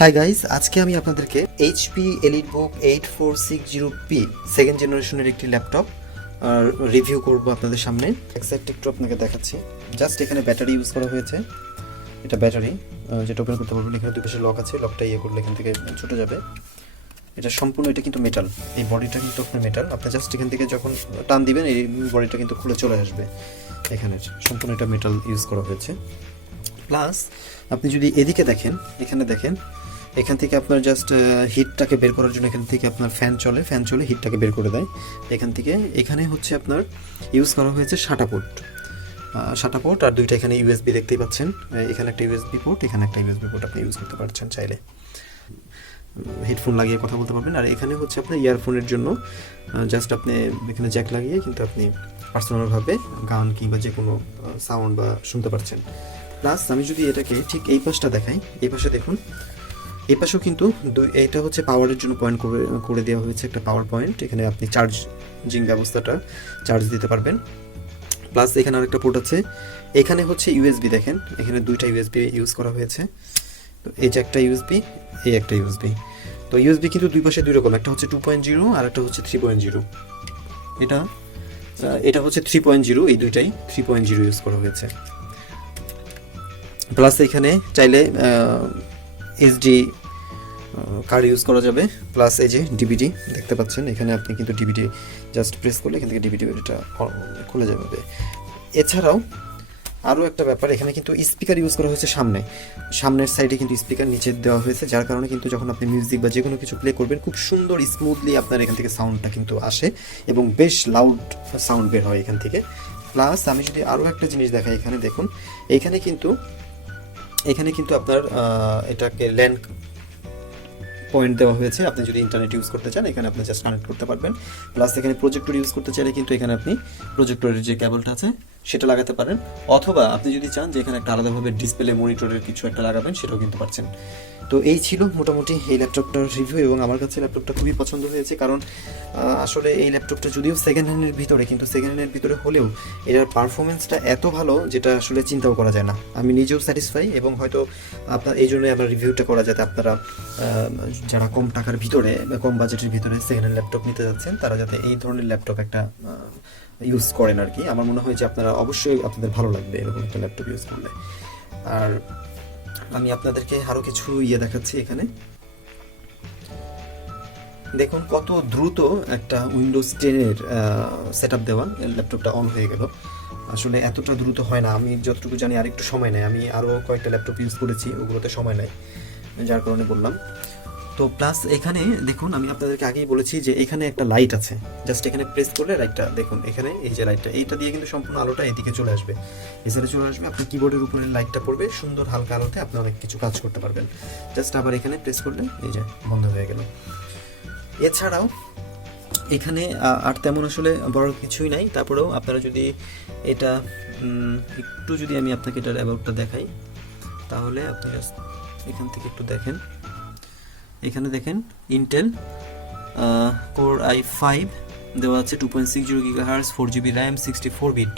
Hi guys, আজকে আমি আপনাদেরকে এইচপি EliteBook 8460p সেকেন্ড জেনারেশনের একটি ল্যাপটপ রিভিউ করব আপনাদের সামনে। এক্সাক্ট একটু আপনাকে দেখাচ্ছি। জাস্ট এখানে ব্যাটারি ইউজ করা হয়েছে। এটা ব্যাটারি যেটা ওপেন করতে পারবেন। এখানে দুই পাশে লক আছে, লকটা ইয়ে করলে এখান থেকে ছুটে যাবে। এটা সম্পূর্ণ, এটা কিন্তু মেটাল, এই বডিটা কিন্তু আপনার মেটাল। আপনি জাস্ট এখান থেকে যখন টান দিবেন এই বডিটা কিন্তু খুলে চলে আসবে। এখানে সম্পূর্ণ এটা মেটাল ইউজ করা হয়েছে। প্লাস আপনি যদি এদিকে দেখেন, এখানে দেখেন, এখান থেকে আপনার জাস্ট হিটটাকে বের করার জন্য এখান থেকে আপনার ফ্যান চলে হিটটাকে বের করে দেয় এখান থেকে। এখানে হচ্ছে আপনার ইউজ করা হয়েছে শাটা পোর্ট আর দুইটা এখানে ইউএসবি দেখতেই পাচ্ছেন। এখানে একটা ইউএসবি পোর্ট, এখানে একটা ইউএসবি পোর্ট আপনি ইউজ করতে পারছেন চাইলে। হেডফোন লাগিয়ে কথা বলতে পারবেন। আর এখানে হচ্ছে আপনার ইয়ারফোনের জন্য জাস্ট আপনি এখানে জ্যাক লাগিয়ে কিন্তু আপনি পার্সোনালভাবে গান কিংবা যে কোনো সাউন্ড বা শুনতে পারছেন। প্লাস আমি যদি এটাকে ঠিক এই পাশটা দেখাই, এই পাশে দেখুন, এই পাশেও কিন্তু এইটা হচ্ছে পাওয়ারের জন্য পয়েন্ট করে দেওয়া হয়েছে, একটা পাওয়ার পয়েন্ট। এখানে আপনি চার্জিং ব্যবস্থাটা চার্জ দিতে পারবেন। প্লাস এখানে আরেকটা পোর্ট আছে। এখানে হচ্ছে ইউএসবি, দেখেন এখানে দুইটা ইউএসবি ইউজ করা হয়েছে। তো এই যে একটা ইউএসবি, এই একটা ইউএসবি। তো ইউএসবি কিন্তু দুই পাশে দুই রকম, একটা হচ্ছে 2.0 আর একটা হচ্ছে 3.0। এটা হচ্ছে 3.0, এই দুইটাই 3.0 ইউজ করা হয়েছে। প্লাস এখানে চাইলে এসডি কার্ড ইউজ করা যাবে। প্লাস এই যে ডিভিডি দেখতে পাচ্ছেন, এখানে আপনি কিন্তু ডিভিডি জাস্ট প্রেস করলে এখান থেকে ডিভিডি এটা খুলে যাবে। এছাড়াও আরও একটা ব্যাপার, এখানে কিন্তু স্পিকার ইউজ করা হয়েছে সামনের সাইডে কিন্তু স্পিকার নিচে দেওয়া হয়েছে, যার কারণে কিন্তু যখন আপনি মিউজিক বা যে কোনো কিছু প্লে করবেন খুব সুন্দর স্মুথলি আপনার এখান থেকে সাউন্ডটা কিন্তু আসে এবং বেশ লাউড সাউন্ড বের হয় এখান থেকে। প্লাস আমি যদি আরও একটা জিনিস দেখাই, এখানে দেখুন, এখানে কিন্তু আপনার এটাকে ল্যান্ড পয়েন্ট দেওয়া হয়েছে। আপনি যদি ইন্টারনেট ইউজ করতে চান এখানে আপনি জাস্ট কানেক্ট করতে পারবেন। প্লাস এখানে প্রজেক্টর ইউজ করতে চাইলে কিন্তু এখানে আপনি প্রজেক্টরের যে কেবলটা আছে সেটা লাগাতে পারেন, অথবা আপনি যদি চান যে এখানে একটা আলাদাভাবে ডিসপ্লে মনিটরের কিছু একটা লাগাবেন সেটাও কিন্তু পারছেন। তো এই ছিল মোটামুটি এই ল্যাপটপটার রিভিউ, এবং আমার কাছে ল্যাপটপটা খুবই পছন্দ হয়েছে। কারণ আসলে এই ল্যাপটপটা যদিও সেকেন্ড হ্যান্ডের ভিতরে হলেও এটার পারফরমেন্সটা এত ভালো যেটা আসলে চিন্তাও করা যায় না। আমি নিজেও স্যাটিসফাই, এবং হয়তো আপনার এই জন্যই আমার রিভিউটা করা, যাতে আপনারা যারা কম টাকার ভিতরে বা কম বাজেটের ভিতরে সেকেন্ড হ্যান্ড ল্যাপটপ নিতে যাচ্ছেন তারা যাতে এই ধরনের ল্যাপটপ একটা ইউজ করেন আর কি। আমার মনে হয় যে অবশ্যই আপনাদের ভালো লাগবে এরকম একটা ল্যাপটপ ইউজ করলে। আর আমি আপনাদেরকে আরও কিছু দেখাচ্ছি। এখানে দেখুন কত দ্রুত একটা উইন্ডোজ 10-এর সেটআপ দেওয়া ল্যাপটপটা অন হয়ে গেল। আসলে এতটা দ্রুত হয় না, আমি যতটুকু জানি আর একটু সময় নেয়। আমি আরও কয়েকটা ল্যাপটপ ইউজ করেছি, ওগুলোতে সময় নেয়, যার কারণে বললাম। তো প্লাস এখানে দেখুন, আমি আপনাদেরকে আগেই বলেছি যে এখানে একটা লাইট আছে, জাস্ট এখানে প্রেস করলে লাইটটা দেখুন, এখানে এই যে লাইটটা, এইটা দিয়ে কিন্তু সম্পূর্ণ আলোটা এদিকে চলে আসবে, এসে চলে আসবে। আপনি কিবোর্ডের উপরে লাইটটা পড়বে, সুন্দর হালকা আলোতে আপনি অনেক কিছু কাজ করতে পারবেন। জাস্ট আবার এখানে প্রেস করলে এই যে বন্ধ হয়ে গেল। এছাড়াও এখানে আর তেমন আসলে বড় কিছুই নাই। তারপরেও আপনারা যদি এটা একটু যদি আমি আপনাকে এটার অ্যাবাউটটা দেখাই, তাহলে আপনি এখান থেকে একটু দেখেন। এখানে দেখেন ইন্টেল কোর i5 দেওয়া আছে, 2.60 GHz, 4GB RAM, 64 বিট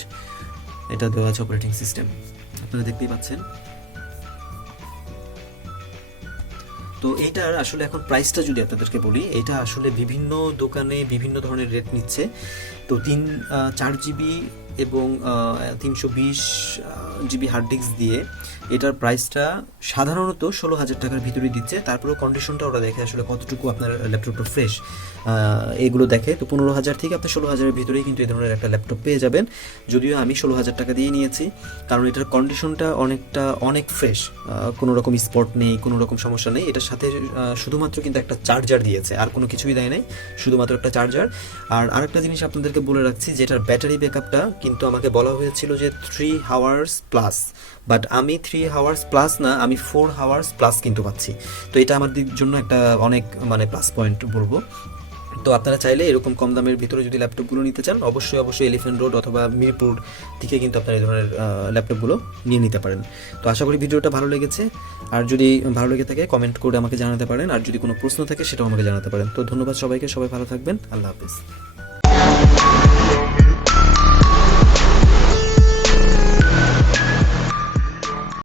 এটা দেওয়া আছে অপারেটিং সিস্টেম, আপনারা দেখতেই পাচ্ছেন। তো এইটার আসলে এখন প্রাইসটা যদি আপনাদেরকে বলি, এটা আসলে বিভিন্ন দোকানে বিভিন্ন ধরনের রেট নিচ্ছে। তো 4GB এবং 320GB হার্ড ডিস্ক দিয়ে এটার প্রাইসটা সাধারণত 16,000 টাকার ভিতরে দিচ্ছে। তারপরেও কন্ডিশনটা ওরা দেখে আসলে কতটুকু আপনার ল্যাপটপটা ফ্রেশ, এগুলো দেখে। তো 15,000 থেকে আপনি 16,000-এর ভিতরেই কিন্তু এই ধরনের একটা ল্যাপটপ পেয়ে যাবেন। যদিও আমি 16,000 টাকা দিয়ে নিয়েছি, কারণ এটার কন্ডিশনটা অনেক ফ্রেশ, কোনো রকম স্পট নেই, কোনো রকম সমস্যা নেই। এটার সাথে শুধুমাত্র কিন্তু একটা চার্জার দিয়েছে, আর কোনো কিছুই দেয় নাই, শুধুমাত্র একটা চার্জার। আর আরেকটা জিনিস আপনাদেরকে বলে রাখছি, যেটার ব্যাটারি ব্যাকআপটা কিন্তু আমাকে বলা হয়েছিল যে 3 hours প্লাস, বাট আমি 3 hours প্লাস না, আমি 4 hours প্লাস কিন্তু পাচ্ছি। তো এটা আমার জন্য একটা অনেক প্লাস পয়েন্ট বলবো। তো আপনারা চাইলে এরকম কম দামের ভিতরে যদি ল্যাপটপগুলো নিতে চান, অবশ্যই এলিফ্যান্ট রোড অথবা মিরপুর থেকে কিন্তু আপনারা এই ধরনের ল্যাপটপগুলো নিয়ে নিতে পারেন। তো আশা করি ভিডিওটা ভালো লেগেছে, আর যদি ভালো লেগে থাকে কমেন্ট করে আমাকে জানাতে পারেন, আর যদি কোনো প্রশ্ন থাকে সেটাও আমাকে জানাতে পারেন। তো ধন্যবাদ সবাইকে, সবাই ভালো থাকবেন, আল্লাহ হাফেজ।